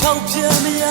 ထောက်ပြမရ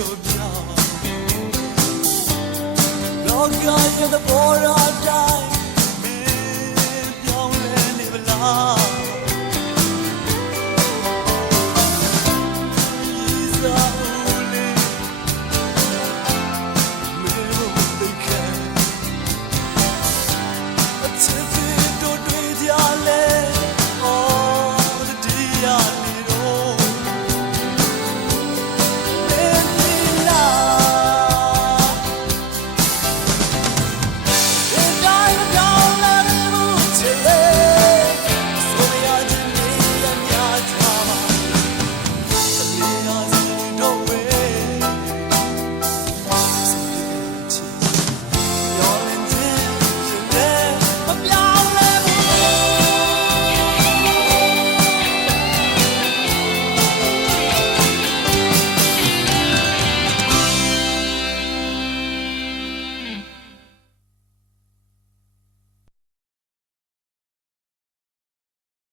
Lord God, you're the poor I die.